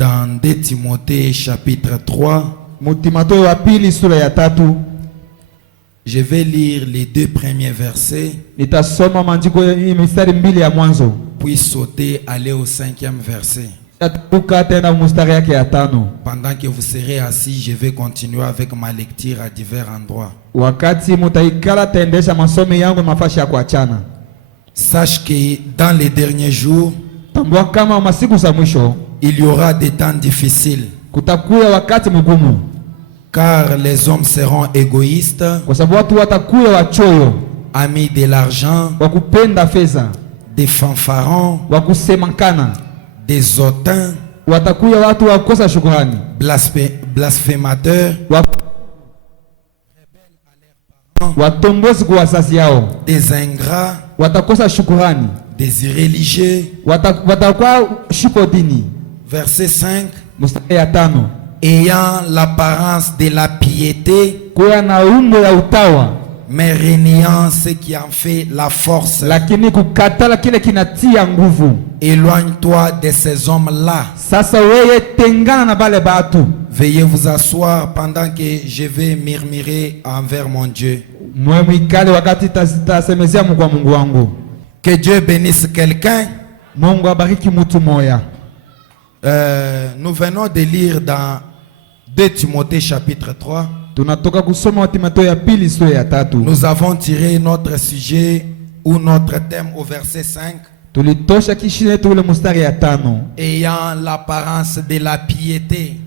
Dans 2 Timothée chapitre 3, je vais lire les 2 premiers versets, puis sauter, aller au 5e verset. Pendant que vous serez assis, je vais continuer avec ma lecture à divers endroits. Sache que dans les derniers jours, il y aura des temps difficiles, car les hommes seront égoïstes, amis de l'argent, des fanfarons, des hautains, blasphémateurs, des ingrats, des irréligieux. Verset 5. Ayant l'apparence de la piété, mais régnant ce qui en fait la force. Éloigne-toi de ces hommes-là. Veuillez vous asseoir pendant que je vais murmurer envers mon Dieu. Que Dieu bénisse quelqu'un. Nous venons de lire dans 2 Timothée chapitre 3. Nous avons tiré notre sujet ou notre thème au verset 5. Ayant l'apparence de la piété.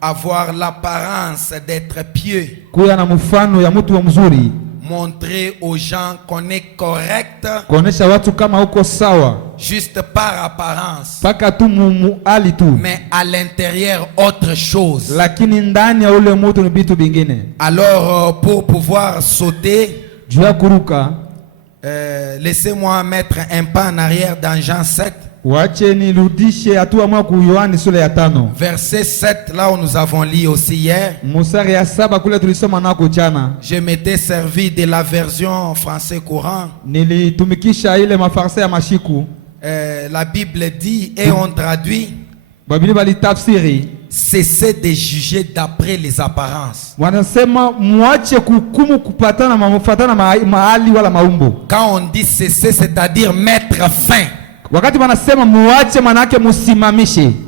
Avoir l'apparence d'être pieux. Montrer aux gens qu'on est correct, juste par apparence, mais à l'intérieur autre chose. Alors pour pouvoir sauter, laissez-moi mettre un pas en arrière dans Jean 7. Verset 7, là où nous avons lu aussi hier. Je m'étais servi de la version français courant. La Bible dit, et on traduit, cessez de juger d'après les apparences. Quand on dit cesser, c'est-à-dire mettre fin.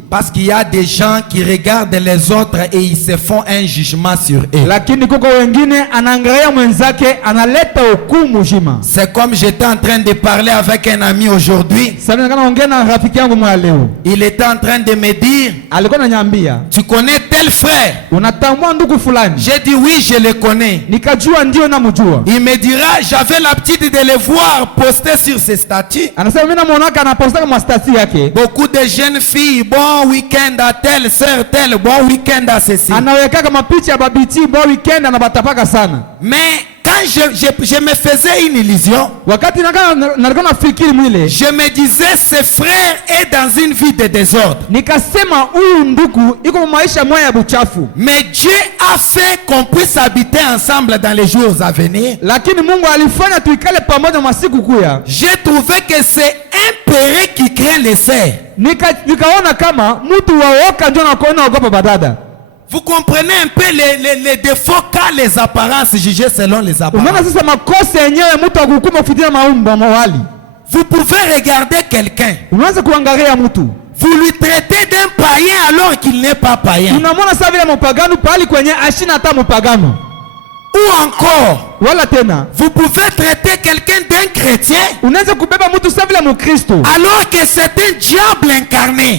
Parce qu'il y a des gens qui regardent les autres et ils se font un jugement sur eux. C'est comme j'étais en train de parler avec un ami aujourd'hui. Il était en train de me dire, tu connais tel frère? J'ai dit oui, je le connais. Il me dira, j'avais l'habitude de le voir poster sur ses statuts. Beaucoup de jeunes filles, bon week-end à telle, sœur telle, bon week-end à ceci. Mais quand je me faisais une illusion, je me disais, ce frère est dans une vie de désordre. Mais Dieu a fait qu'on puisse habiter ensemble dans les jours à venir. J'ai trouvé que c'est un péré qui craint les serres. Vous comprenez un peu les défauts qu'a les apparences jugées selon les apparences. Vous pouvez regarder quelqu'un. Vous lui traitez d'un païen alors qu'il n'est pas païen. Ou encore, vous pouvez traiter quelqu'un d'un chrétien alors que c'est un diable incarné.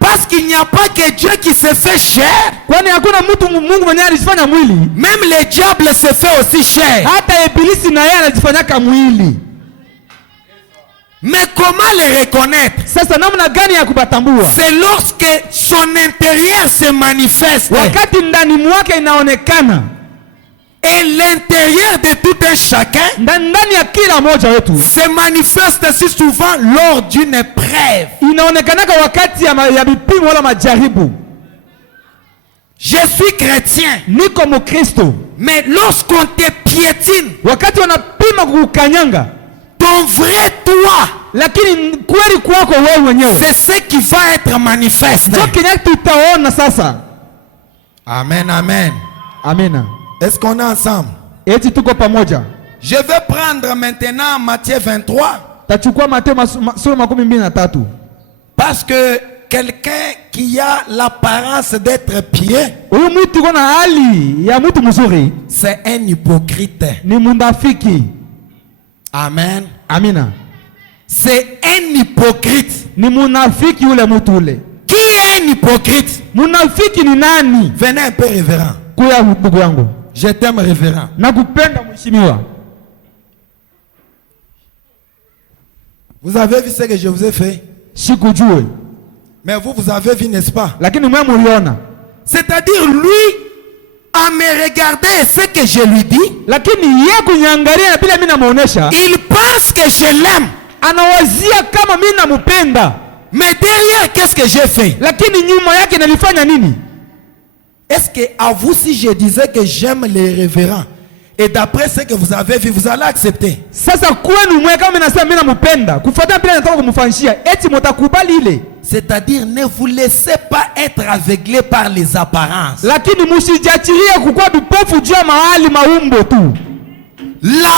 Parce qu'il n'y a pas que Dieu qui se fait chair. Même le diable se fait aussi chair. Mais comment le reconnaître? C'est lorsque son intérieur se manifeste. Et l'intérieur de tout un chacun se manifeste si souvent lors d'une épreuve. Je suis chrétien. Mais lorsqu'on te piétine, ton vrai toi lakini kweli kwako wewe mwenyewe, c'est ce qui va être manifeste. Ndio kile tutaona sasa. Amen, amen. Amina. Est-ce qu'on est ensemble? Eti tuko pamoja. Je vais prendre maintenant Matthieu 23. Tachukua Matthieu sura 23. Parce que quelqu'un qui a l'apparence d'être pieux, c'est un hypocrite. Amen. Amina. C'est un hypocrite. Qui est un hypocrite? Venez un peu révérend. Je t'aime révérend. Vous avez vu ce que je vous ai fait? Mais vous avez vu, n'est-ce pas? C'est-à-dire lui, à me regarder ce que je lui dis, il pense que je l'aime. Mais derrière, qu'est-ce que j'ai fait? Est-ce que à vous, si je disais que j'aime les révérends, et d'après ce que vous avez vu, vous allez accepter? C'est-à-dire, ne vous laissez pas être aveuglé par les apparences. La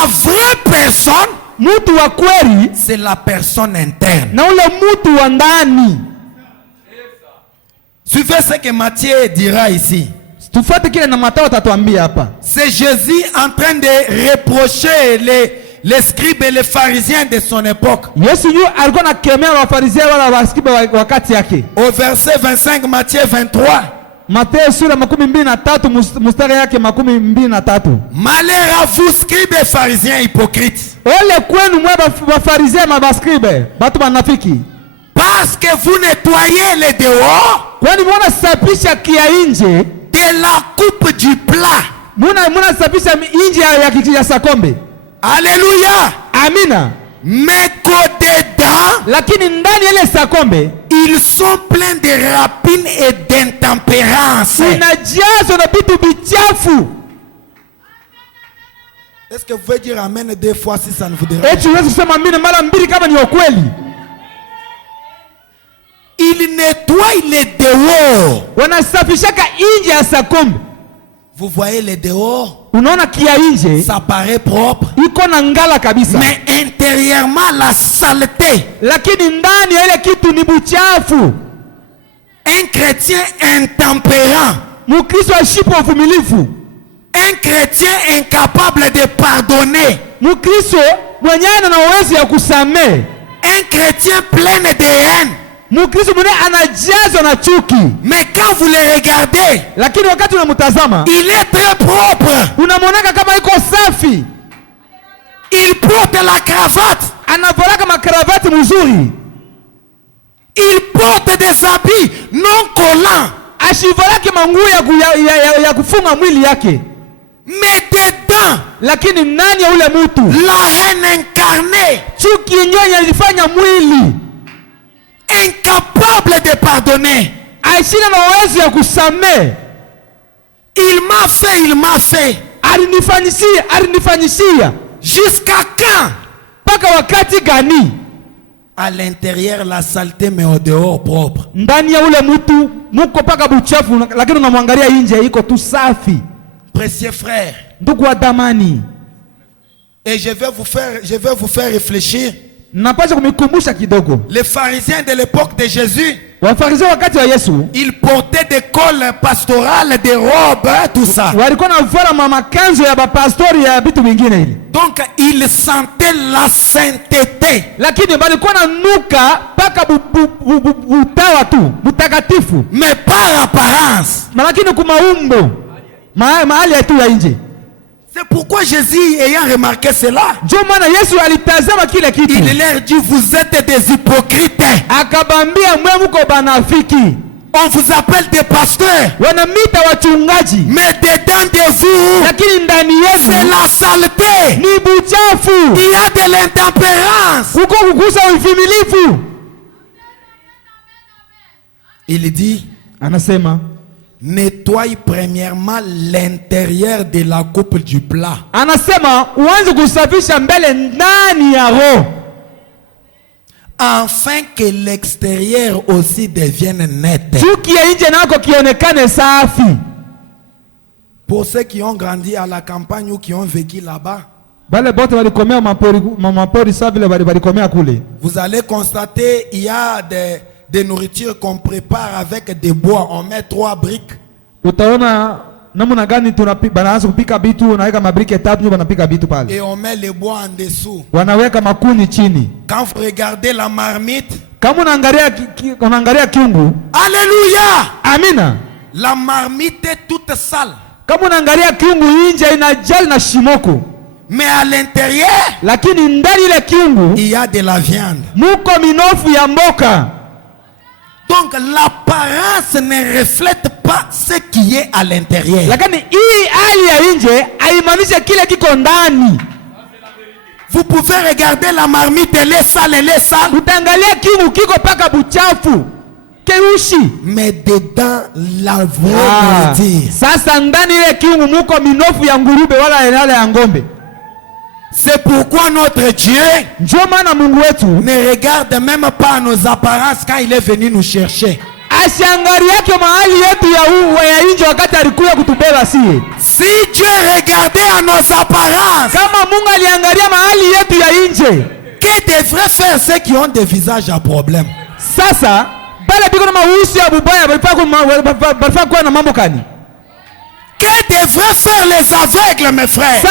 vraie personne, c'est la personne interne. Suivez ce que Matthieu dira ici. C'est Jésus en train de reprocher les scribes et les pharisiens de son époque. Au verset 25, Matthieu 23. Malheur à vous, scribes et pharisiens hypocrites. Parce que vous nettoyez les dehors de la coupe du plat. Alléluia. Amina. Mais qu'au-dedans, ils sont pleins de rapines et d'intempérance. Est-ce que vous pouvez dire amen 2 fois si ça ne vous dérange? Ils nettoient les dehors. Vous voyez les dehors, ça paraît propre, mais intérieurement la saleté. Un chrétien intempérant, un chrétien incapable de pardonner, un chrétien plein de haine. Mais quand vous le regardez, il est très propre. Il porte la cravate. Il porte des habits non collants. Mais dedans, la haine incarnée, incapable de pardonner. Il m'a fait. Jusqu'à quand? À l'intérieur la saleté, mais au dehors propre. Précieux frère, et je vais vous faire réfléchir. Les pharisiens de l'époque de Jésus, ils portaient des cols pastorales, des robes, tout ça. Donc ils sentaient la sainteté. Mais par apparence. C'est pourquoi Jésus, ayant remarqué cela, il leur dit, vous êtes des hypocrites. On vous appelle des pasteurs, mais dedans de vous, c'est la saleté. Il y a de l'intempérance. Il dit, nettoie premièrement l'intérieur de la coupe du plat. afin que l'extérieur aussi devienne net. Pour ceux qui ont grandi à la campagne ou qui ont vécu là-bas, vous allez constater il y a des nourritures qu'on prépare avec des bois. On met 3 briques. Et on met les bois en dessous. Quand vous regardez la marmite, alléluia, amina, la marmite est toute sale. Mais à l'intérieur, il y a de la viande. Donc l'apparence ne reflète pas ce qui est à l'intérieur. Vous pouvez regarder la marmite, elle est sale, elle est sale. Mais dedans, la vraie nourriture. C'est pourquoi notre Dieu ne regarde même pas nos apparences quand il est venu nous chercher. Si Dieu regardait à nos apparences, que devraient faire ceux qui ont des visages à problème? Que devraient faire les aveugles, mes frères?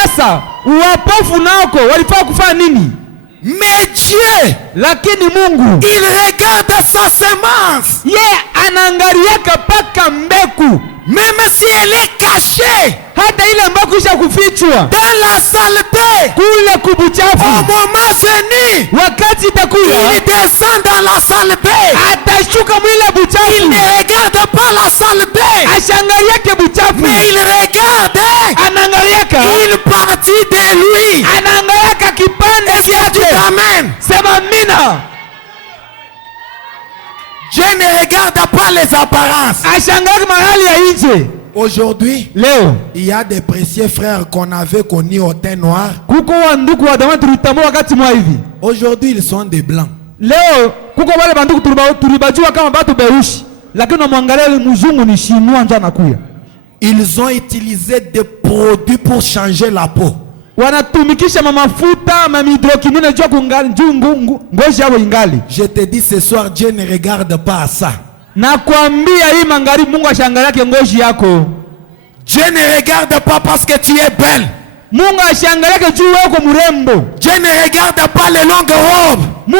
Mais Dieu, il regarde sa semence. Même si elle est cachée dans la saleté, au moment venu, il descend dans la saleté. Il ne regarde pas la saleté, mais il regarde, il partit de lui. Est-ce qu'il y a du amen? Dieu ne regarde pas les apparences. Aujourd'hui, il y a des précieux frères qu'on avait connus au teint noir. Aujourd'hui, ils sont des blancs. Ils ont utilisé des produits pour changer la peau. Je te dis ce soir, Dieu ne regarde pas à ça. Dieu ne regarde pas parce que tu es belle. Dieu ne regarde pas les longues robes. Dieu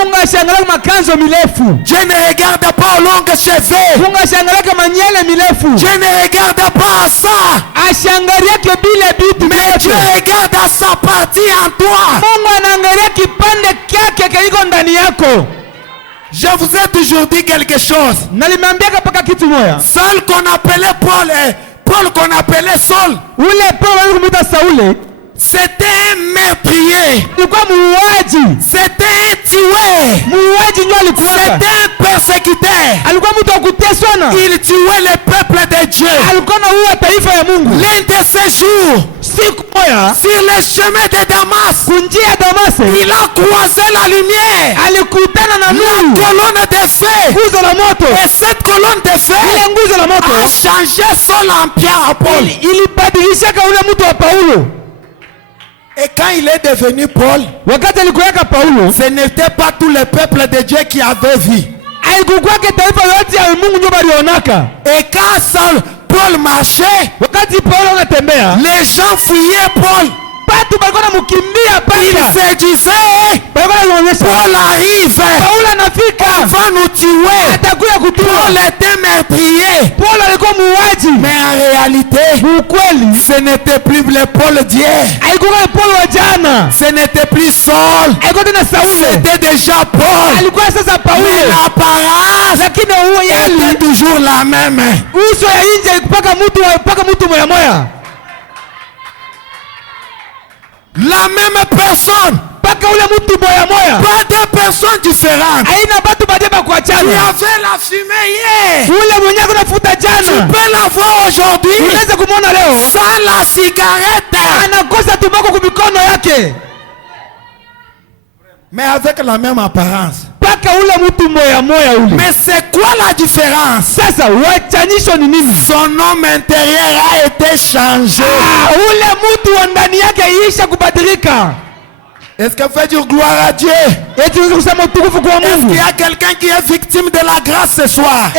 ne regarde pas aux longues cheveux. Dieu ne regarde pas à ça. Mais Dieu regarde à sa partie en toi. Je vous ai toujours dit quelque chose. Saul qu'on appelait Paul qu'on appelait Saul, c'était un meurtrier. C'était un tueur. C'était un persécuteur. Il tuait le peuple de Dieu. L'un de ces jours, sur le chemin de Damas, il a croisé la lumière, la colonne de feu. Et cette colonne de feu a changé Saul en pierre à Paul. Et quand il est devenu Paul, ce n'était pas tout le peuple de Dieu qui avait vu. Et quand Paul marchait, les gens fuyaient Paul. Il se disait, Paul arrive, on va nous tuer. Paul était meurtrier. Mais en réalité, ce n'était plus le Paul d'hier. Ce n'était plus Saul. C'était déjà Paul. Mais l'apparence était toujours la même. La même personne. Pas deux personnes différentes. Tu avais la fumée hier. Tu peux la voir aujourd'hui. Sans la cigarette. Mais avec la même apparence. Pas mpaka ule mtu moya moya ule. Mais c'est quoi la différence? Sasa wachanisho ni nini? Son homme intérieur a été changé. Ule mtu wa ndani yake isha kubadilika. Est-ce que fait dire gloire à Dieu? Est-ce qu'il y a quelqu'un qui est victime de la grâce ce soir?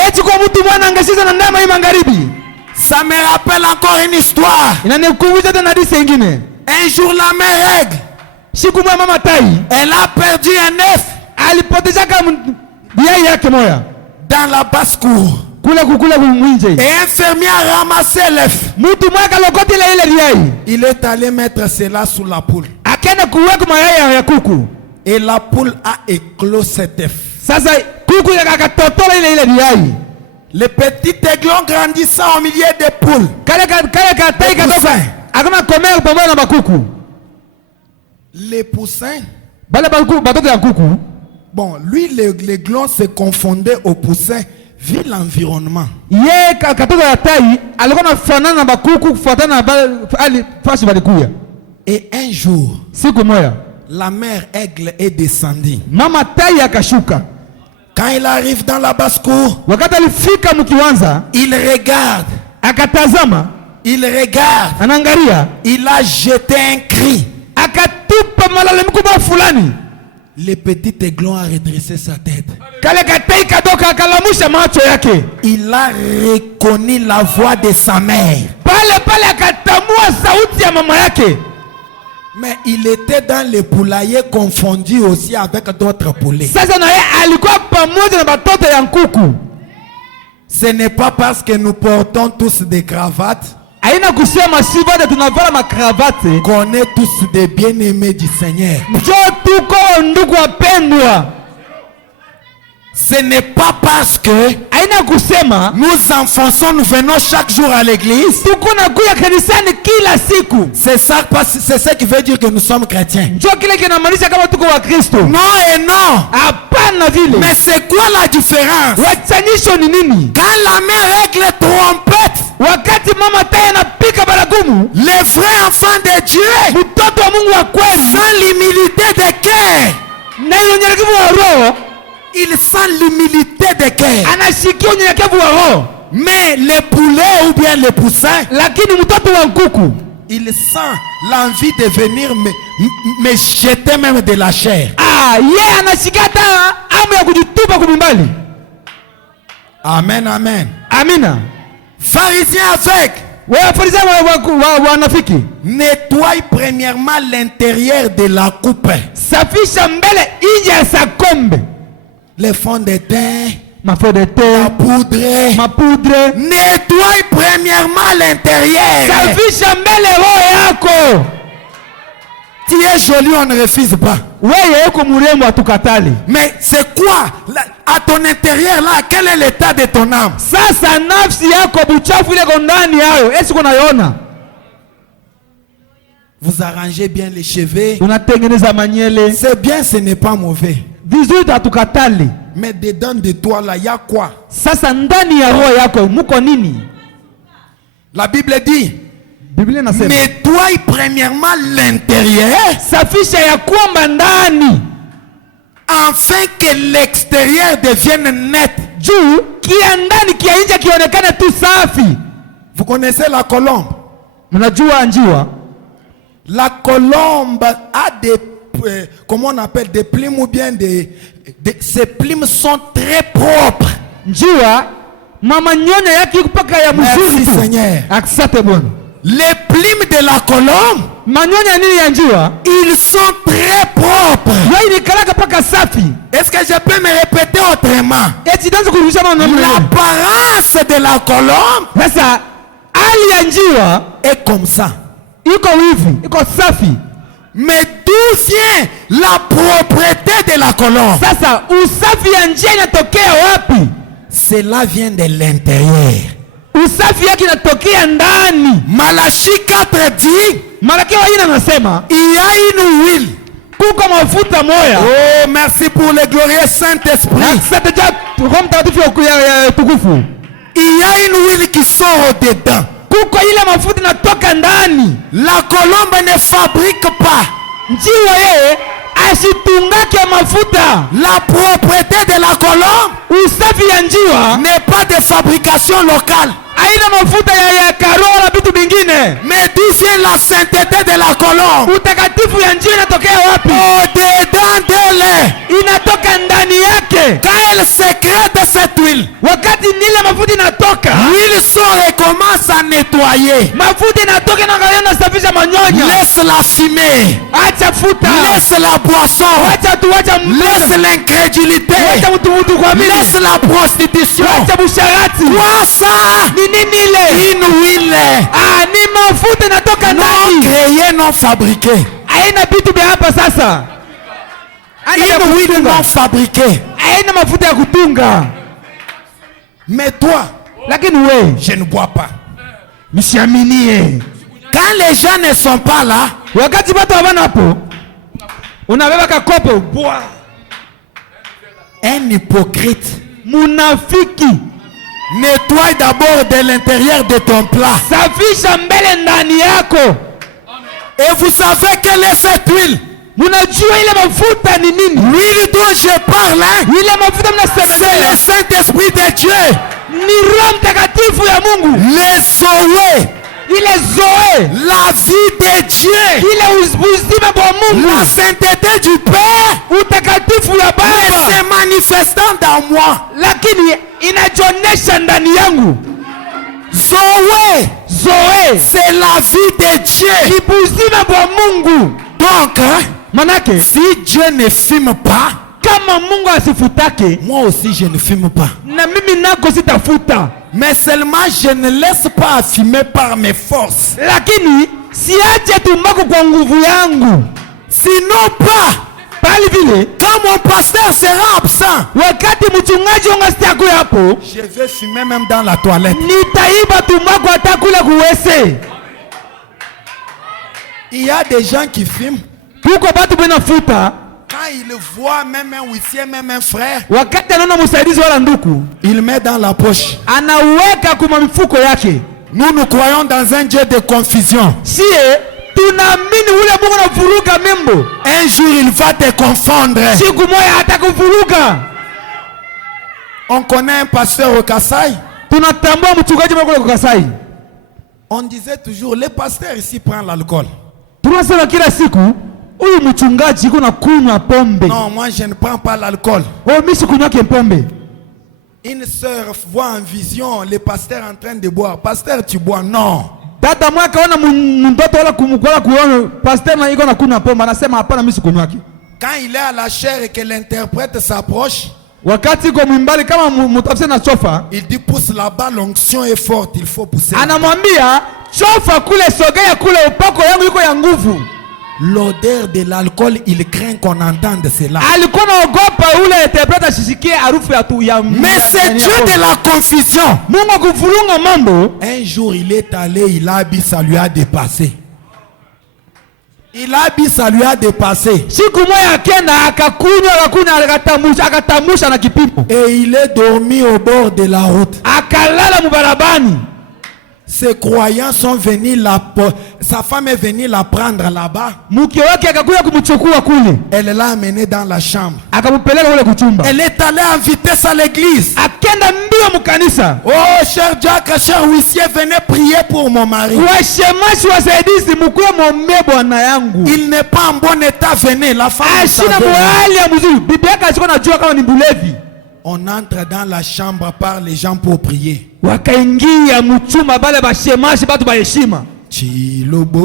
Ça me rappelle encore une histoire. Un jour la mère règle, elle a perdu un œuf dans la basse-cour. Et un fermier a ramassé l'œuf. Il est allé mettre cela sous la poule. Et la poule a éclos cet œuf. Le petit aiglon grandissant au milieu des poules. Les poussins. Bon, lui, l'aiglon se confondait au poussin vu l'environnement. Et un jour, la mère aigle est descendue. Quand il arrive dans la basse-cour, il regarde. Il regarde. Il a jeté un cri. Le petit aiglon a redressé sa tête. Il a reconnu la voix de sa mère. Mais il était dans le poulailler confondu aussi avec d'autres poulets. Ce n'est pas parce que nous portons tous des cravates qu'on est tous des bien-aimés du Seigneur. Ce n'est pas parce que nous enfonçons, nous venons chaque jour à l'église. C'est ça, c'est ce qui veut dire que nous sommes chrétiens. Non et non. Mais c'est quoi la différence? Quand la mère règle trompette, les vrais enfants de Dieu, sans l'humilité de cœur, il sent l'humilité de cœur. Mais les poulets ou bien les poussins, il sent l'envie de venir me jeter même de la chair. Amen, amen. Amina. Pharisien avec. Nettoie premièrement l'intérieur de la coupe. Les fonds de teint, la poudre. Nettoie premièrement l'intérieur. Tu es joli, on ne refuse pas. Mais c'est quoi à ton intérieur là? Quel est l'état de ton âme? Vous arrangez bien les cheveux. C'est bien, ce n'est pas mauvais. Mais dedans de toi là, il y a quoi? La Bible dit, nettoie premièrement l'intérieur afin que l'extérieur devienne net. Vous connaissez la colombe? La colombe a des comment on appelle des plumes ou bien ces plumes sont très propres. Merci Seigneur. Les plumes de la colombe, ils sont très propres. Est-ce que je peux me répéter autrement? L'apparence de la colombe est comme ça. Mais d'où vient la propreté de la colombe? Cela vient de l'intérieur. Malachie 4 dit, il y a une huile. Oh, merci pour le glorieux Saint-Esprit. Il y a une huile qui sort dedans. La colombe ne fabrique pas. asitungake mafuta. La propreté de la colombe usafi ya njiwa n'est pas de fabrication locale. Aina mafuta ya karola vitu vingine. Mais d'où vient la sainteté de la colombe? Utakatifu ya njiwa inatokea wapi? Au-dedans d'elle. Inatoka ndani yake. Quand elle sécrète cette huile, wakati nile mafuta inatoka, l'huile sort et commence à nettoyer. Mafuta inatoka na ngayana safisha manyonya. Laisse la fumée. Acha futa. Laisse la boisson. Acha tu acha mtu. Laisse l'incrédulité. Acha mtu kwa mimi. Laisse la prostitution. Acha busharati. Quoi ça? Nini ile? Une huile. Ni mafuta inatoka ndani. Non créé, non fabriqué. Aina vitu vya hapa sasa. Une huile non fabriquée. Aina mafuta ya kutunga. Mais toi, lakini we, je ne bois pas. Msiaminie. Quand les gens ne sont pas là, wakati watu hawana hapo, unabeba kakopo bois. Un hypocrite, munafiki, nettoie d'abord de l'intérieur de ton plat. Safisha mbele ndani yako. Et vous savez quelle est cette huile? Munajua ile mafuta ni nini? L'huile dont je parle, ile mafuta mnasemea, c'est le Saint-Esprit de Dieu. Ni Roho Mtakatifu ya Mungu. Le Zoé. Ile Zoé. La vie de Dieu. Ile uzima wa Mungu. La sainteté du Père. Utakatifu ya Baba. Mais c'est manifestant dans moi. Lakini inajonesha ndani yangu. Zoé. Zoé. C'est la vie de Dieu. Ni uzima wa Mungu. Donc, manake, si Dieu ne fume pas, kama Mungu asifutake, moi aussi je ne fume pas. Na mimi nako sitafuta. Mais seulement je ne laisse pas fumer par mes forces. Lakini siache tumbako kwa nguvu yangu. Sinon pas. Bali vile, quand mon pasteur sera absent, wakati mchungaji wangu hapo, je vais fumer même dans la toilette. Nitaiba tumbako hata kule kuwese. Il y a des gens qui fument. Kuko batu benafuta. Quand il voit même un huissier, même un frère, wakati anaona msaidizi wala nduku, il met dans la poche. Anaweka kwa mifuko yake. Nous croyons dans un Dieu de confusion. Sie tunaamini ule Mungu anavuruga mambo. Un jour il va te confondre. Siku moja atakuvuruga. On connaît un pasteur au Kasai. Tunatambua mchungaji mmoja kwa Kasai. On disait toujours les pasteurs ici prennent l'alcool. Tunasema kila siku huyu mchungaji kuna kunywa pombe. Non, moi je ne prends pas l'alcool. Mimi sikunywa pombe. Une sœur voit en vision les pasteurs en train de boire. Pasteur, tu bois? Non. Dada mwa kaona mtoto wala kumukula kuona pasteur na iko na kunywa pombe, anasema hapana, mimi sikunywa. Quand il est à la chair et que l'interprète s'approche, wakati kwa mwimbali kama mtafsiri na chofa, il dit pousse là-bas, l'onction est forte, il faut pousser. Anamwambia chofa kule, sogea kule, upako yangu iko ya nguvu. L'odeur de l'alcool, il craint qu'on entende cela. Alikuwa anaogopa ule interprète asisikie harufu ya tu ya. Mais c'est Dieu de la confusion. Mungu kuvurunga mambo. Un jour il est allé, il a bu, ça lui a dépassé. Il a bu, ça lui a dépassé. Siku moja akenda akakunywa akatamusha na kipimo. Et il est dormi au bord de la route. Akalala mubarabani. Ses croyants sont venus sa femme est venue la prendre là-bas. Mke wake akakuja kumchukua kule. Elle l'a amené dans la chambre. Akampeleka kule kuchumba. Elle est allée en vitesse à l'église. Akenda mbio mkanisa. Oh cher Jack, cher huissier, venez prier pour mon mari. Washemashi wasaidizi mkuwe muombe bwana yangu. Il n'est pas en bon état, venez. La femme ashina mwali ya mzuri. Bibi yake asiko najua kama ni mbulevi. On entre dans la chambre par les gens pour prier. Wakaingia mchuma bale bashemashi batu ba heshima. Chilobowe,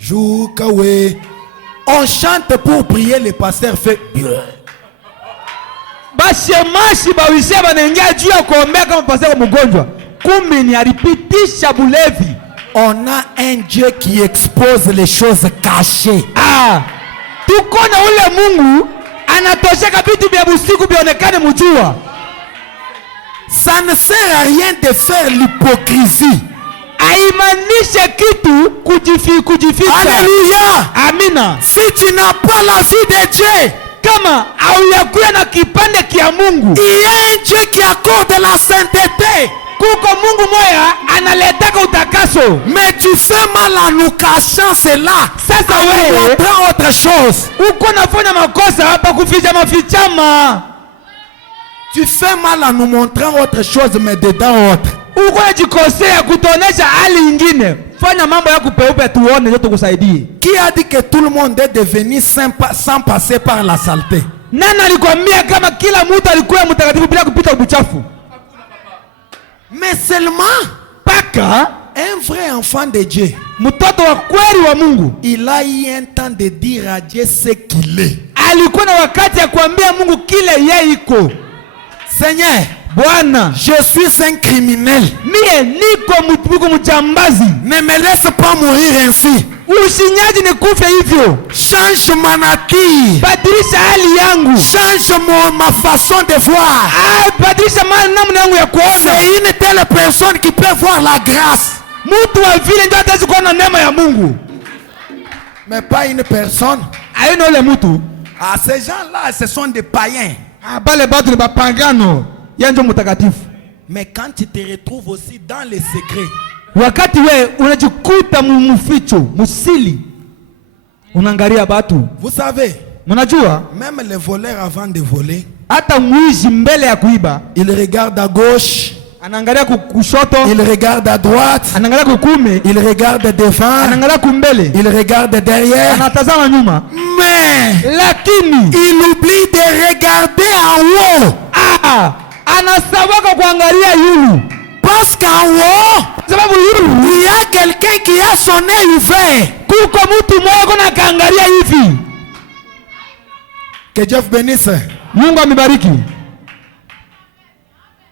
Joukawe. On chante pour prier, le pasteur fait. Bashemashi ba wisia banaingia juu ya kuombea kama pasteur mgonjwa. Kumbe ni alipitisha bulevi. On a un Dieu qui expose les choses cachées. Tuko na ule Mungu anatosheka vitu vya usiku vionekane mjua. Ça ne sert à rien de faire l'hypocrisie. Aimanishe kitu kujificha. Alléluia. Amina. Si tu n'as pas la vie de Dieu, kama hauyakuwa na kipande kia Mungu, il y a un Dieu qui accorde la sainteté. Kuko Mungu moya analetaka utakaso. Mais tu fais mal en nous cachant cela. Sasa wewe montrant autre chose. Uko nafanya makosa hapa kuficha mafichama. Tu fais mal en nous montrant autre chose mais dedans autre. Uko unajikosea kutonesha hali nyingine. Fanya mambo ya kupeupe tuone ndio tukusaidie. Qui a dit que tout le monde est devenu saint sans passer par la saleté? Nani alikwambia kama kila mtu alikuwa mtakatifu bila kupita uchafu? Mais seulement paka un vrai enfant de Dieu, mtoto wa kweli wa Mungu, il a eu un temps de dire à Dieu ce qu'il est. Alikuwa na wakati ya kuambia Mungu kile yeye iko. Seigneur, Bwana, je suis un criminel. Mie niko mjambazi. Ne me laisse pas mourir ainsi. Usinyaji nikufe hivyo. Change ma nature. Badilisha hali yangu. Change ma façon de voir. Badilisha namna yangu ya kuona. C'est une telle personne qui peut voir la grâce. Mtu wa vile ndio ataweza kuona neema ya Mungu. Mais pas une personne. Aina ole mtu. Ces gens-là, ce sont des païens. Bale batu ni bapangano. Yanjo mutakatifu. Mais quand tu te retrouves aussi dans les secrets, wakati we unajikuta mficho musili unaangalia batu. Vous savez, mnajua même les voleurs avant de voler, hata mwizi mbele ya kuiba, il regarde à gauche, anaangalia kushoto, il regarde à droite, anaangalia kukume, il regarde devant, anaangalia kumbele, il regarde derrière, anatazama nyuma. Mais lakini il oublie de regarder en haut. Anasabaka kuangalia yulu. Parce qu'en haut, il y a quelqu'un qui a son œil ouvert. Kuko mtu mmoja kuna kaangalia hivi. Que Dieu vous bénisse. Mungu amibariki.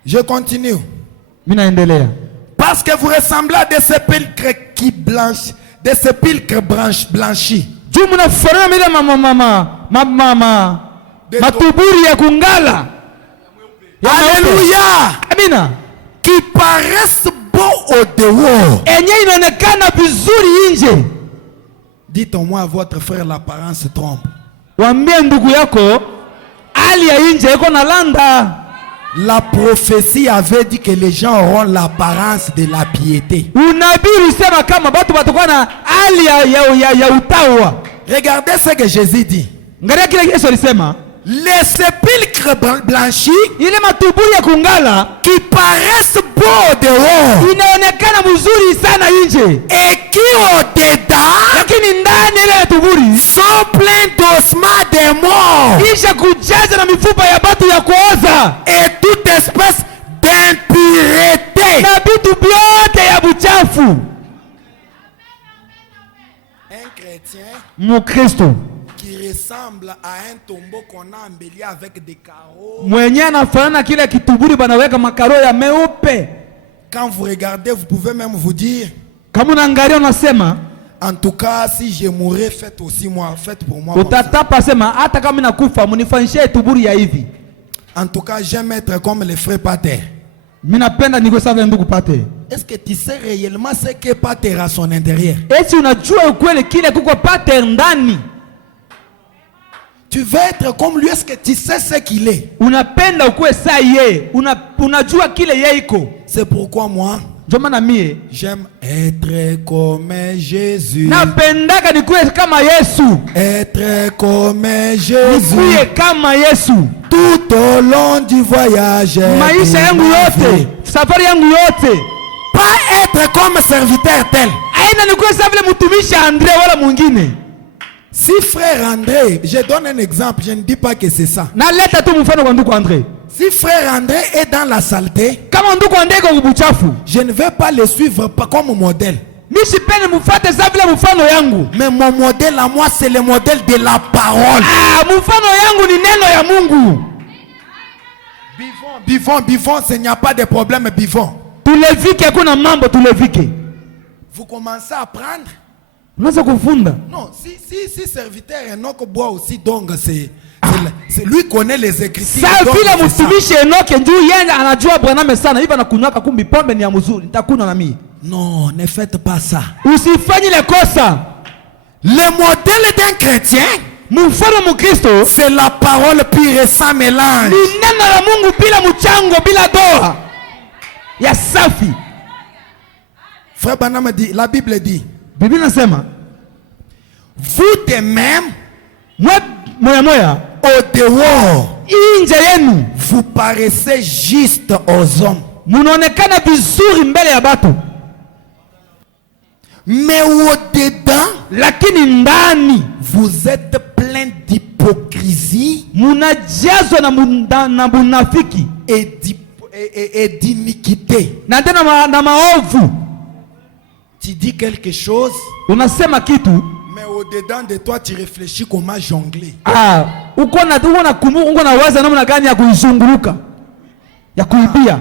Je continue. Mimi naendelea. Parce que vous ressemblez à des sépulcres qui blanchissent, des sépulcres blanchis. Juu mnafanana mile mama matuburi ya kungala. Alléluia. Amina. Qui paraissent beaux au dehors. Enye inaonekana vizuri nje. Dites-moi à votre frère, l'apparence se trompe. Waambie ndugu yako hali ya nje iko na landa. La prophétie avait dit que les gens auront l'apparence de la piété. Unabii ulisema kama watu watakuwa na hali ya utawa. Regardez ce que Jésus dit. Angalia kile Yesu alisema. Les sépulcres blanchis, ile matuburi ya kungala qui paraissent beaux dehors, inaonekana mzuri sana nje, et qui au-dedans, lakini ndani ile matuburi sont pleins d'ossements de mort, kisha kujaza na mifupa ya batu ya kuoza, et toute espèce d'impureté, na vitu vyote ya buchafu. Un chrétien, Mukristo qui ressemble à un tombeau qu'on a embelli avec des carreaux. Mwenye anafanana kile kituburi banaweka makaro ya meupe. Quand vous regardez, vous pouvez même vous dire, kama unaangalia unasema, en tout cas si je mourrais, faites aussi moi, faites pour moi. Utatapa sema hata kama nakufa munifanyishie tuburi ya hivi. En tout cas, j'aime être comme les frères Pater. Mimi napenda niko sawa ndugu Pater. Est-ce que tu sais réellement ce que Pater a son intérieur? Esi unajua ukweli kile kuko Pater ndani? Tu veux être comme lui, est-ce que tu sais ce qu'il est? Unapenda ukue saa yeye, unajua kile yeye iko. C'est pourquoi moi, j'aime être comme Jésus. Napendaka nikue kama Yesu. Être comme Jésus. Nikue kama Yesu. Tout au long du voyage. Maisha yangu yote, safari yangu yote. Pas être comme serviteur tel. Aina nikue sawa vile mtumishi Andre wala mwingine. Si frère André, je donne un exemple, je ne dis pas que c'est ça. Naleta tu mfano kwa ndugu André. Si frère André est dans la saleté, kama ndugu André kwa buchafu, je ne vais pas le suivre pas comme modèle. Misipende mufate sawa vile mfano yangu. Mais mon modèle à moi, c'est le modèle de la parole. Mfano yangu ni neno ya Mungu. Bivons, il n'y a pas de problème, bivons. Tulevike kuna mambo tulevike. Vous commencez à prendre. Non, si serviteur Enoch boit aussi, donc c'est lui connaît les Écritures. Sa vile mtumishi Enoch njoo yeye anajua Bwana sana hivi anakunywaka kumbi pombe ni ya mzuri nitakunywa na mimi. Non, ne faites pas ça. Usifanye ile kosa. Le modèle d'un chrétien, mfano mkristo, c'est la parole pure et sans mélange. Ni neno la Mungu bila mchango bila doa. ya safi. Frère Branham dit, la Bible dit, Biblia inasema, vous de même, moya au dehors, nje yenu, vous paraissez juste aux hommes. Munaonekana vizuri mbele ya batu. Mais au dedans, lakini ndani, vous êtes plein d'hypocrisie, munajazwa na munafiki et d'iniquité. Na tena na maovu. Tu dis quelque chose, unasema kitu, mais au dedans de toi tu réfléchis comment jongler. Uko na waza namna gani ya kuizunguruka, ya kuibia.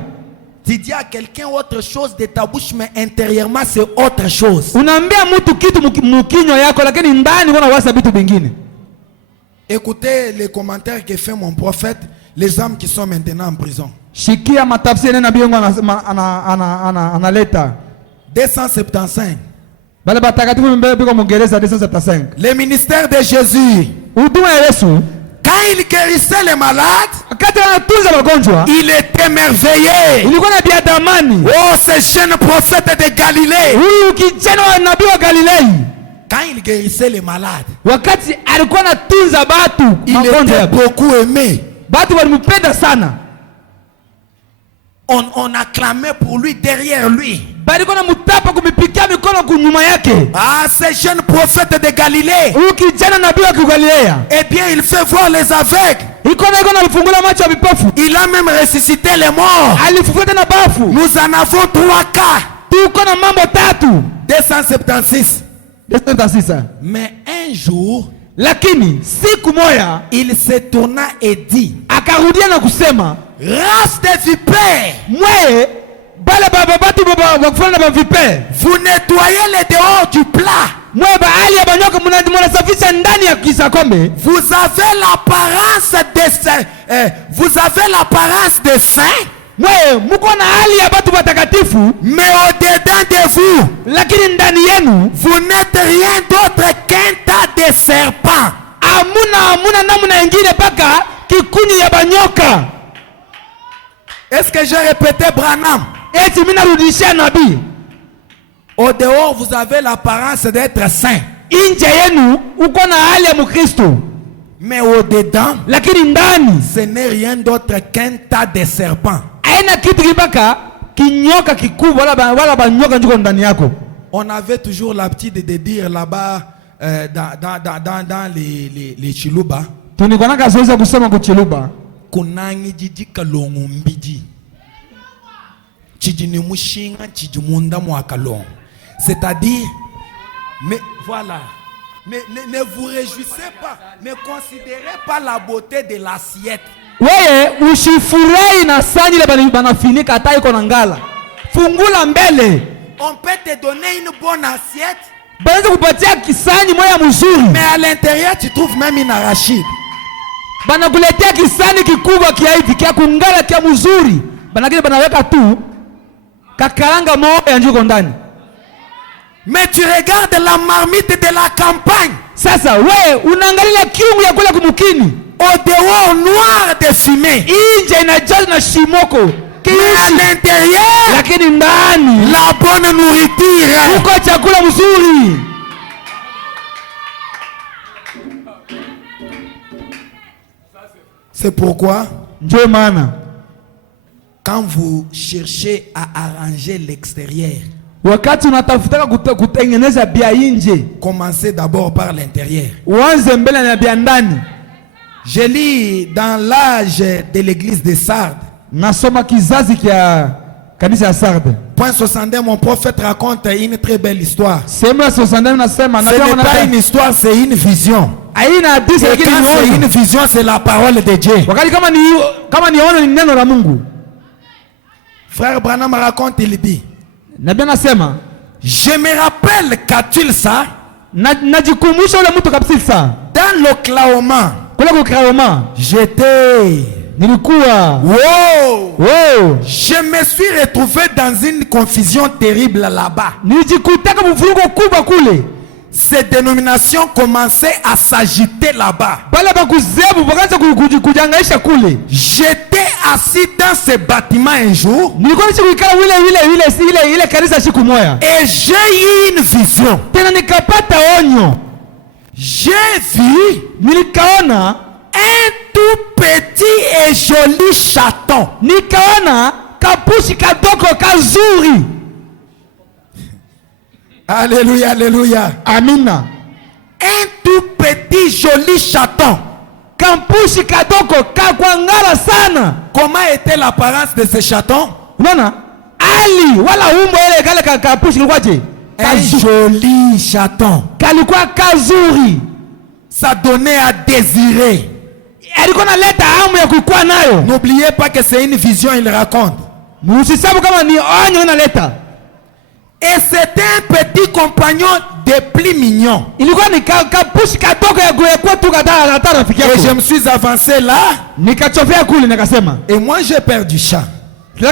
Tu dis à quelqu'un autre chose de ta bouche, mais intérieurement c'est autre chose. Unaambia mtu kitu mkinywa yako, lakini ndani uko na waza vitu vingine. Écoutez les commentaires que fait mon prophète, les hommes qui sont maintenant en prison. Shikia matafsiri na nabii wangu analeta 275. Bale batakatifu mbeko Mwingereza 275. Le ministère de Jésus. Huduma ya Yesu, quand il guérissait les malades, il était émerveillé. Oh, ce jeune prophète de Galilée. Quand il guérissait les malades, il était beaucoup aimé. On acclamait pour lui, derrière lui. Ah, ce jeune prophète de Galilée. Eh bien, il fait voir les aveugles. Il a même ressuscité les morts. Nous en avons 3 cas. 276. Mais un jour, il se tourna et dit, race de vipères, vous nettoyez les dehors du plat. Vous avez l'apparence de saints, mais au-dedans de vous, vous n'êtes rien d'autre qu'un tas de serpents. Est-ce que j'ai répété Branham? Au dehors, vous avez l'apparence d'être saint. Mais au dedans, ce n'est rien d'autre qu'un tas de serpents. On avait toujours l'habitude de dire là-bas, dans les Chiluba, kunangi jiji kalongo mbiji chijini mushinga chijimunda mwakalongo. C'est-à-dire, mais voilà, ne vous réjouissez pas, ne considérez pas la beauté de l'assiette. On peut te donner une bonne assiette, mais à l'intérieur tu trouves même une arachide. Banakuletea kisani kikubwa kia hivi kia kungala kia mzuri, banakile banaweka tu kakaranga moja njiko ndani. Mais tu regardes la marmite de la campagne. Sasa unaangalia kiungu ya kula kumukini. Au dehors noir de fumée. Nje inajaa na shimoko. Mais à l'intérieur, lakini ndani la bonne nourriture. Uko chakula mzuri. C'est pourquoi, quand vous cherchez à arranger l'extérieur, commencez d'abord par l'intérieur. Je lis dans l'âge de l'église de Sardes. Point 62, mon prophète raconte une très belle histoire. Ce n'est pas une histoire, c'est une vision. Et quand c'est une vision, c'est la parole de Dieu. Frère Branham raconte, il dit, je me rappelle qu'à ça, dans l'Oklahoma, j'étais... Wow! Je me suis retrouvé dans une confusion terrible là-bas. Ces dénominations commençaient à s'agiter là-bas. J'étais assis dans ce bâtiment un jour. Et j'ai eu une vision. J'ai vu un tout petit et joli chaton. Alléluia, alléluia. Amina. Un tout petit joli chaton. Comment était l'apparence de ce chaton? Un joli chaton. Ça donnait à désirer. N'oubliez pas que c'est une vision, il raconte. Et c'était un petit compagnon des plus mignons. Et je me suis avancé là. Et moi j'ai peur du chat. Je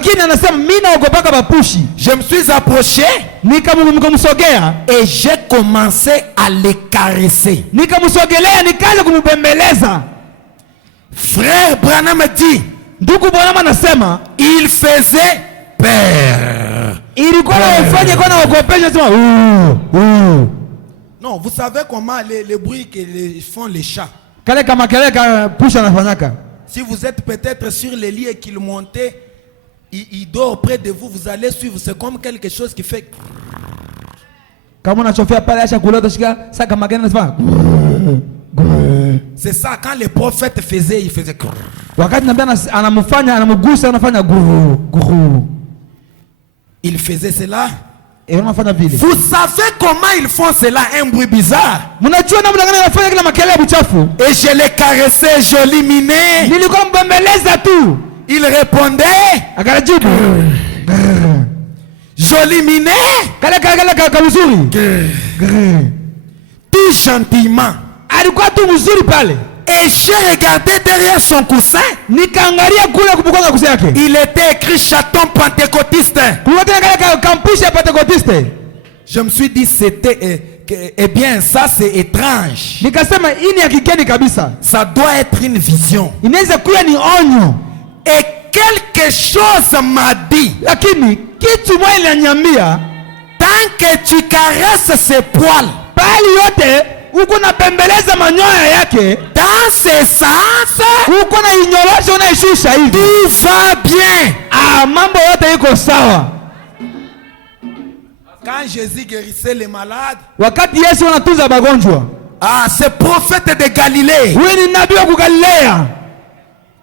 me suis approché. Et j'ai commencé à les caresser. Frère Branham me dit, il faisait peur. Non, vous savez comment les bruits que font les chats. Si vous êtes peut-être sur les lits et qu'il montait, il dort près de vous, vous allez suivre. C'est comme quelque chose qui fait. C'est ça, quand les prophètes faisaient, ils faisaient. Il faisait cela. Vous savez comment ils font cela, un bruit bizarre. Et je les caressais, je l'éliminais. Il répondait. Je l'éliminais. Tout gentiment. Et j'ai regardé derrière son coussin. Il était écrit chaton pentecôtiste. Je me suis dit c'était eh bien ça c'est étrange. Ça doit être une vision. Et quelque chose m'a dit. Tant que tu caresses ses poils, dans ce sens, tout va bien. Quand Jésus guérissait les malades, ce prophète de Galilée,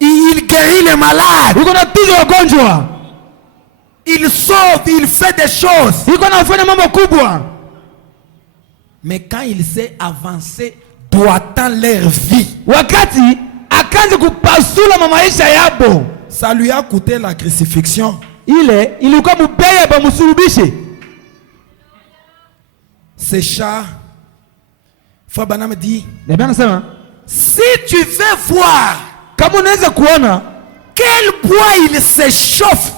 il guérit les malades. Il sauve, il fait des choses. Mais quand il s'est avancé droitant leur vie, ça lui a coûté la crucifixion. Ces chats, Frère Branham dit, si tu veux voir quel bois il s'échauffe,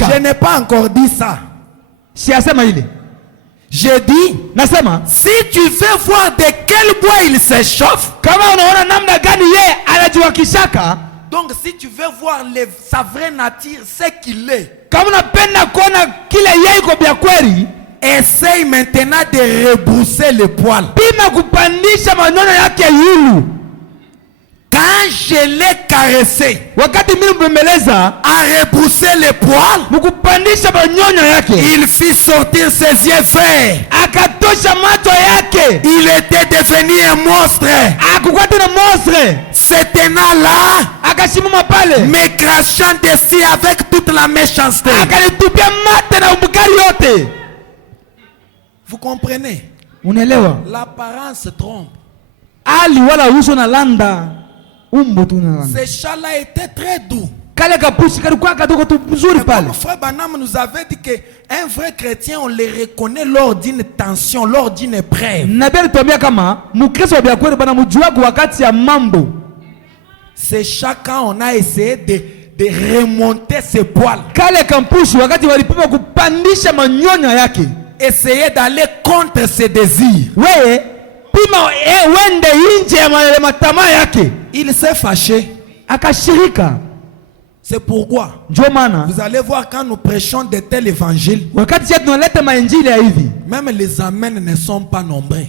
je n'ai pas encore dit ça. J'ai dit, si tu veux voir de quel bois il s'échauffe, donc si tu veux voir sa vraie nature, c'est qu'il est, essaye maintenant de rebrousser le poil. Quand je l'ai caressé, à rebrousser les poils, il fit sortir ses yeux verts. Il était devenu un monstre. Ce tenant-là, me crachant dessus avec toute la méchanceté. Vous comprenez? L'apparence trompe. Ce chat-là était très doux. Comme Frère Branham nous avait dit qu'un vrai chrétien, on les reconnaît lors d'une tension, lors d'une épreuve. Ce chat, quand on a essayé de remonter ses poils, essayer d'aller contre ses désirs, pima wende nje ya matamaa yake. Il s'est fâché. Akashirika. C'est pourquoi vous allez voir quand nous prêchons de tels évangiles, même les amens ne sont pas nombreux.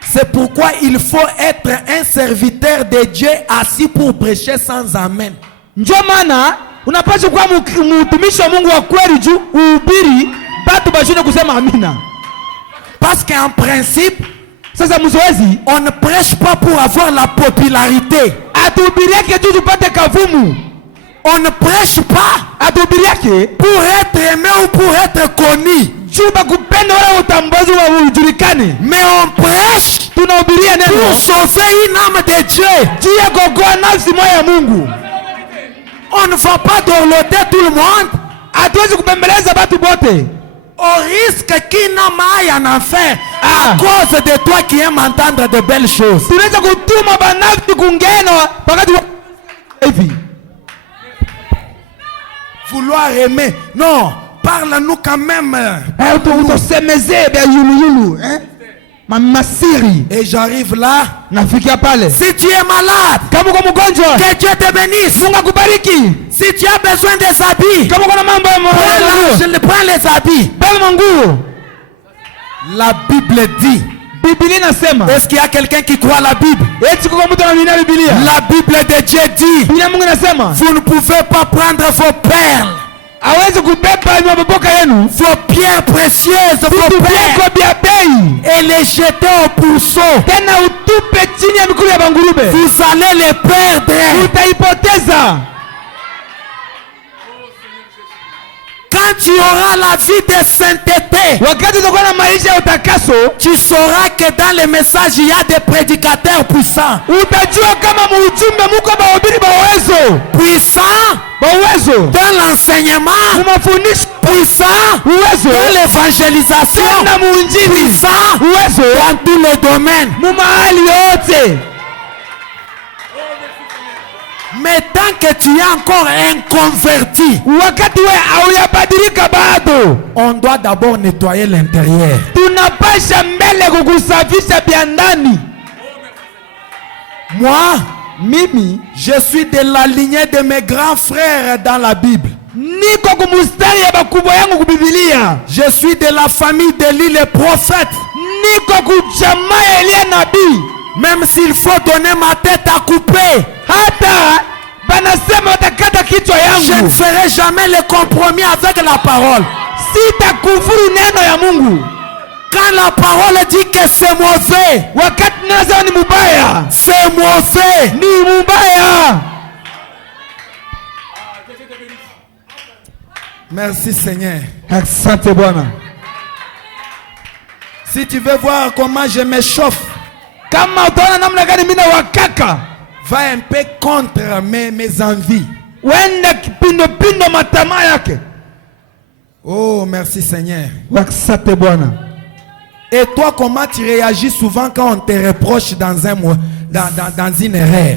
C'est pourquoi il faut être un serviteur de Dieu assis pour prêcher sans amen. Parce qu'en principe, on ne prêche pas pour avoir la popularité. On ne prêche pas pour être aimé ou pour être connu. Mais on prêche pour sauver une âme de Dieu. On ne va pas dorloter tout le monde. Au risque qu'une âme aille en enfer à cause de toi qui aimes entendre de belles choses. Vouloir aimer. Non, parle-nous quand même. Et j'arrive là. Si tu es malade, que Dieu te bénisse. Si tu as besoin des habits, prends les habits. La Bible dit. Est-ce qu'il y a quelqu'un qui croit à la Bible? La Bible de Dieu dit, vous ne pouvez pas prendre vos perles, vos pierres précieuses, vos perles, et les jeter au pourceau. Vous allez les perdre. Quand tu auras la vie de sainteté, tu sauras que dans les messages il y a des prédicateurs puissants. Puissants dans l'enseignement, puissants dans l'évangélisation, puissants dans tous les domaines. Mais tant que tu es encore inconverti, on doit d'abord nettoyer l'intérieur. Moi, Mimi, je suis de la lignée de mes grands frères dans la Bible. Je suis de la famille d'Élie le prophète. Même s'il faut donner ma tête à couper, je ne ferai jamais le compromis avec la parole. Quand la parole dit que c'est mauvais, c'est mauvais. Merci Seigneur. Si tu veux voir comment je m'échauffe, va un peu contre mes envies. Oh, merci Seigneur. Et toi, comment tu réagis souvent quand on te reproche dans une erreur?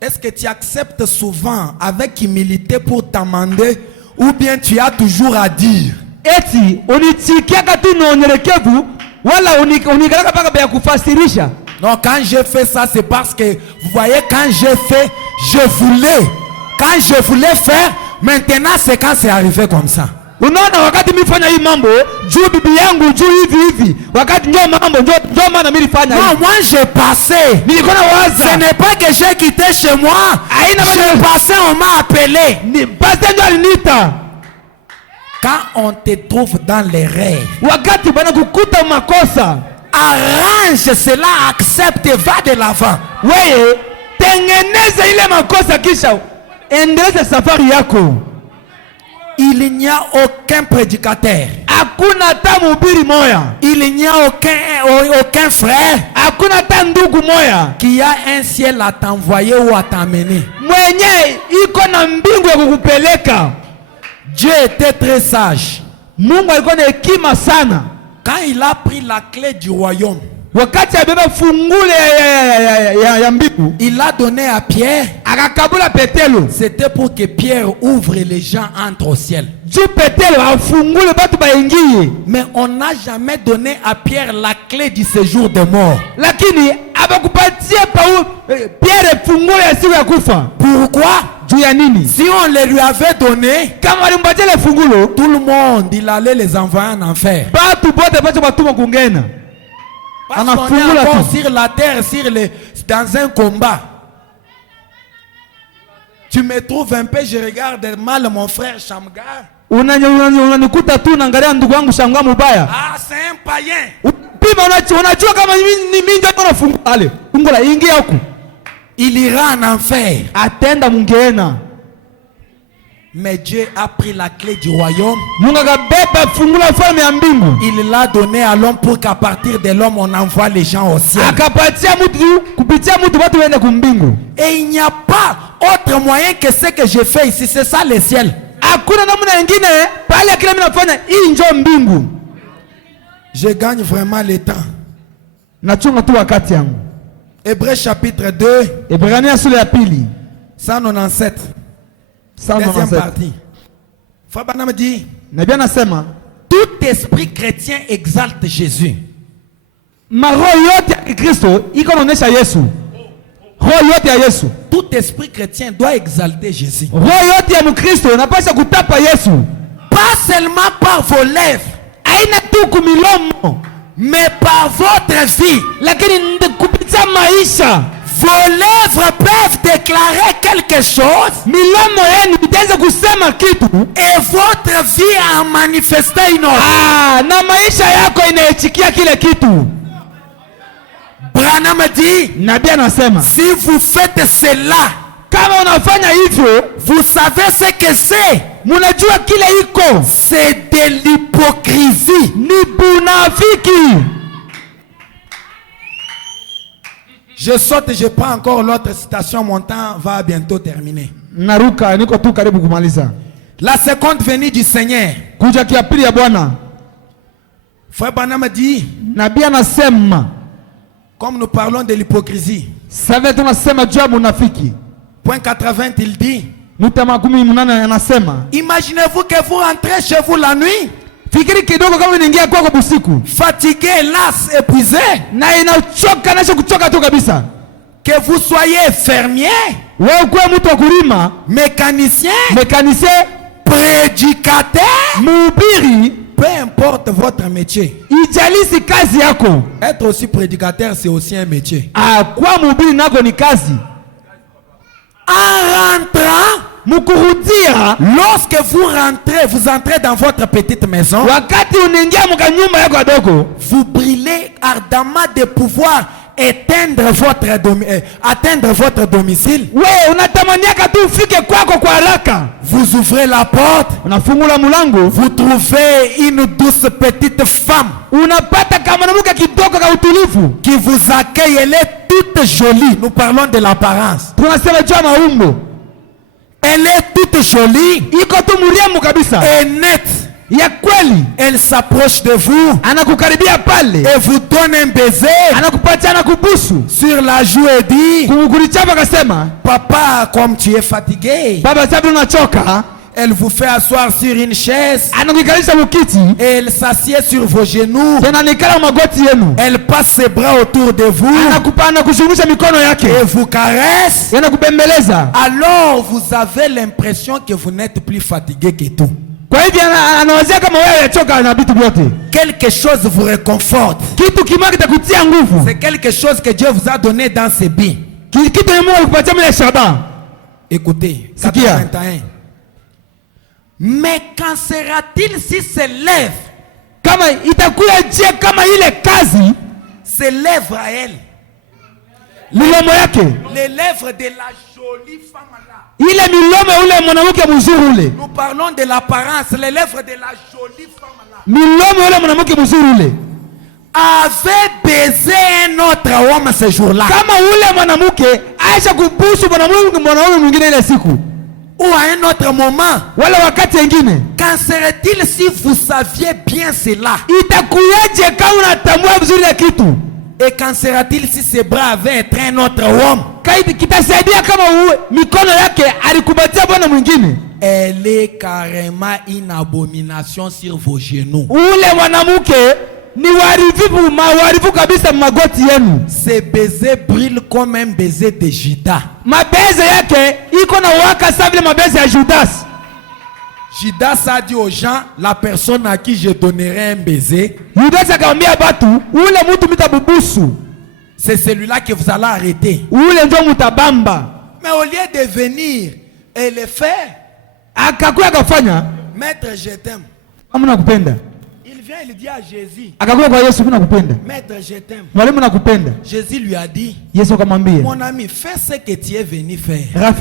Est-ce que tu acceptes souvent avec humilité pour t'amender, ou bien tu as toujours à dire? Non, quand j'ai fait ça, c'est parce que vous voyez, quand j'ai fait, je voulais. Quand je voulais faire, maintenant c'est quand c'est arrivé comme ça. Non, moi j'ai passé. Ce n'est pas que j'ai quitté chez moi. J'ai passé, on m'a appelé. Quand on te trouve dans l'erreur, arrange cela, accepte, va de l'avant. Il n'y a aucun prédicateur, il n'y a aucun frère qui a un ciel à t'envoyer ou à t'amener. Dieu était très sage. Quand il a pris la clé du royaume, wakati abeba fungule ya mbingu, il a donné à Pierre. Akakabula Petelo. C'était pour que Pierre ouvre les gens entrent au ciel. Mais on n'a jamais donné à Pierre la clé du séjour des morts. Pourquoi? Si on les lui avait donné, tout le monde, il allait les envoyer en enfer. Parce qu'on est encore sur la terre, dans un combat. Tu me trouves un peu, je regarde mal mon frère Shamgar. Ah, c'est un païen. Il ira en enfer. Mais Dieu a pris la clé du royaume. Il l'a donné à l'homme pour qu'à partir de l'homme on envoie les gens au ciel. Et il n'y a pas autre moyen que ce que je fais ici. C'est ça le ciel. Je gagne vraiment le temps. Hébreux chapitre 2, 197. Deuxième partie. Fabana me dit, tout esprit chrétien exalte Jésus. Tout esprit chrétien doit exalter Jésus. Pas seulement par vos lèvres, mais par votre vie. Vos lèvres peuvent déclarer quelque chose et votre vie a manifesté une autre. Branham dit, si vous faites cela, vous savez ce que c'est. C'est de l'hypocrisie. Je saute, je prends encore l'autre citation, mon temps va bientôt terminer. La seconde venue du Seigneur. Frère Branham dit, comme nous parlons de l'hypocrisie, point 80, il dit, imaginez-vous que vous rentrez chez vous la nuit, fatigué, las, épuisé, que vous soyez fermier, mécanicien, prédicateur, peu importe votre métier. Être aussi prédicateur, c'est aussi un métier. En rentrant, lorsque vous rentrez, vous entrez dans votre petite maison, vous brûlez ardemment de pouvoir atteindre votre domicile. Vous ouvrez la porte, vous trouvez une douce petite femme qui vous accueille. Elle est toute jolie. Nous parlons de l'apparence. Elle est toute jolie et nette. Elle s'approche de vous et vous donne un baiser sur la joue et dit, papa, comme tu es fatigué. Elle vous fait asseoir sur une chaise et elle s'assied sur vos genoux. Elle passe ses bras autour de vous et vous caresse. Alors vous avez l'impression que vous n'êtes plus fatigué que tout. Quelque chose vous réconforte. C'est quelque chose que Dieu vous a donné dans ses biens. Écoutez, 81. Mais qu'en sera-t-il si ses lèvres à elle, les lèvres de la jolie femme là, nous parlons de l'apparence, les lèvres de la jolie femme là, avait baisé un autre homme ce jour-là, ou à un autre moment, qu'en serait-il si vous saviez bien cela Et qu'en sera-t-il si ses bras avaient étreint un autre homme? Elle est carrément une abomination sur vos genoux. Ses baisers brûlent comme un baiser de Judas. Judas a dit aux gens, la personne à qui je donnerai un baiser, c'est celui-là que vous allez arrêter. Mais au lieu de venir et le faire, maître, je t'aime. Il vient, il dit à Jésus, maître, je t'aime. Jésus lui a dit, mon ami, fais ce que tu es venu faire.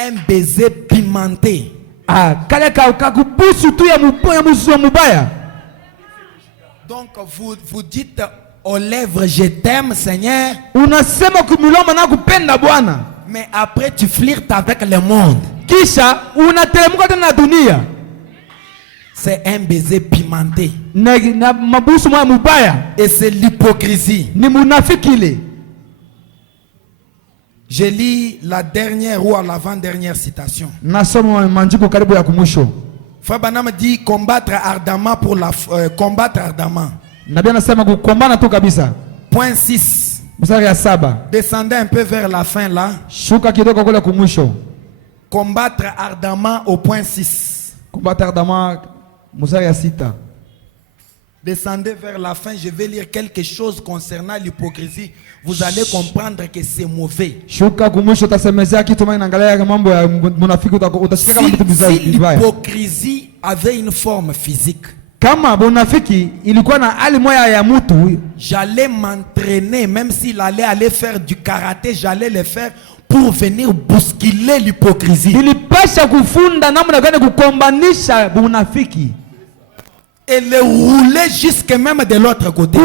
Un baiser pimenté. Donc vous dites aux lèvres, je t'aime, Seigneur. Mais après tu flirtes avec le monde. C'est un baiser pimenté. Et c'est l'hypocrisie. Je lis la dernière ou l'avant-dernière citation. Frère Branham dit combattre ardemment pour la combattre ardemment. Point 6. Descendez un peu vers la fin là. Combattre ardemment au point 6. Descendez vers la fin, je vais lire quelque chose concernant l'hypocrisie. Vous allez comprendre que c'est mauvais. Si l'hypocrisie avait une forme physique, j'allais m'entraîner, même s'il allait faire du karaté, j'allais le faire pour venir bousculer l'hypocrisie. Et le rouler jusque même de l'autre côté.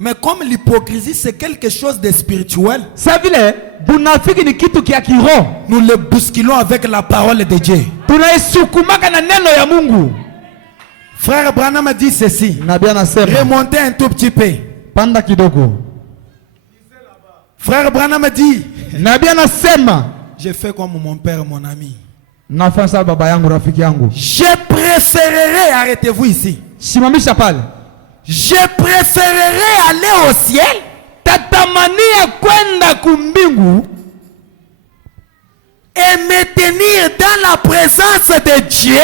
Mais comme l'hypocrisie c'est quelque chose de spirituel, nous le bousculons avec la parole de Dieu. Frère Branham dit ceci. Remontez un tout petit peu. Frère Branham dit, je fais comme mon père, mon ami. Je préférerais, arrêtez-vous ici. Je préférerais aller au ciel et me tenir dans la présence de Dieu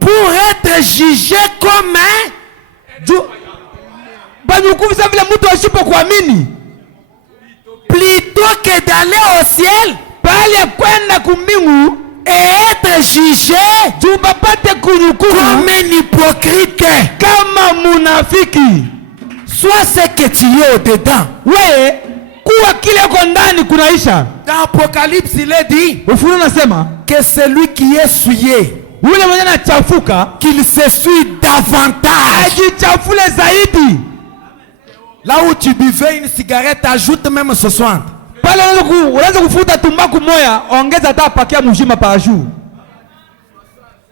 pour être jugé comme un plutôt que d'aller au ciel et être jugé comme un hypocrite. Soit ce que tu es au-dedans. Dans Apocalypse, il est dit que celui qui est souillé, qu'il s'essuie davantage. Là où tu buvais une cigarette, ajoute même ce soir.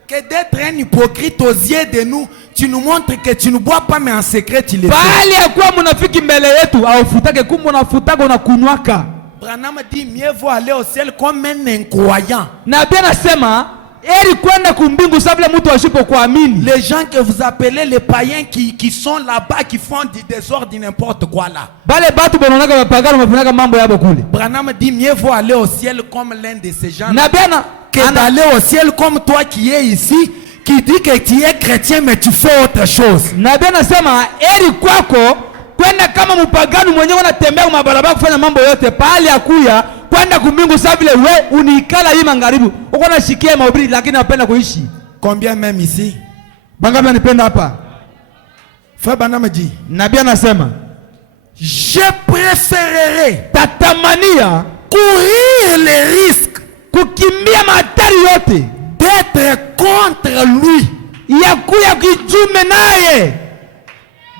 Que d'être un hypocrite aux yeux de nous, tu nous montres que tu ne bois pas, mais en secret tu le fais. Branham dit mieux vaut aller au ciel comme un incroyant. Les gens que vous appelez les païens qui sont là-bas, qui font du désordre, n'importe quoi là. Branham dit mieux vaut aller au ciel comme l'un de ces gens que d'aller au ciel comme toi qui es ici, qui dit que tu es chrétien mais tu fais autre chose. Combien même ici? Frère Branham dit, je préférerais courir les risques d'être contre lui.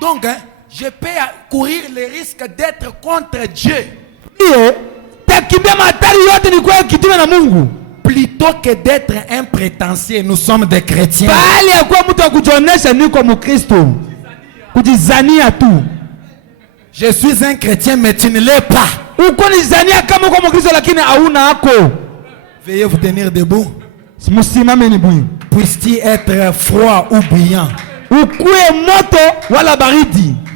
Donc je peux courir les risques d'être contre Dieu plutôt Plutôt que d'être un prétentieux, nous sommes des chrétiens. Je suis un chrétien, mais tu ne l'es pas. Veuillez vous tenir debout. Puisse-t-il être froid ou brillant.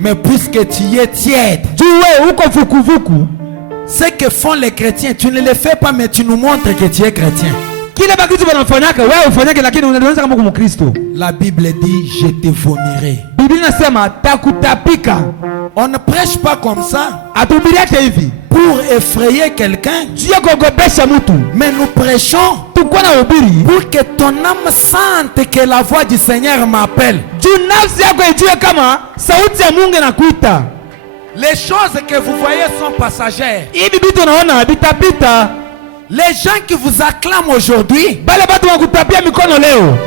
Mais puisque tu es tiède, ce que font les chrétiens, tu ne le fais pas, mais tu nous montres que tu es chrétien. La Bible dit, je te vomirai. On ne prêche pas comme ça pour effrayer quelqu'un, mais nous prêchons pour que ton âme sente que la voix du Seigneur m'appelle. Les choses que vous voyez sont passagères. Les gens qui vous acclament aujourd'hui,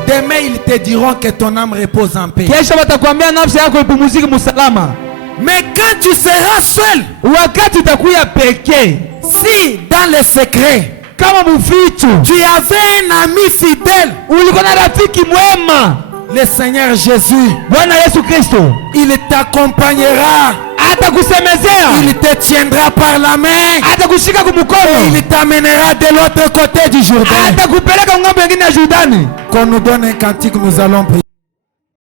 demain ils te diront que ton âme repose en paix. Mais quand tu seras seul, si dans le secret tu avais un ami fidèle, le Seigneur Jésus, il t'accompagnera, il te tiendra par la main, il t'amènera de l'autre côté du Jourdain. Qu'on nous donne un cantique, nous allons prier.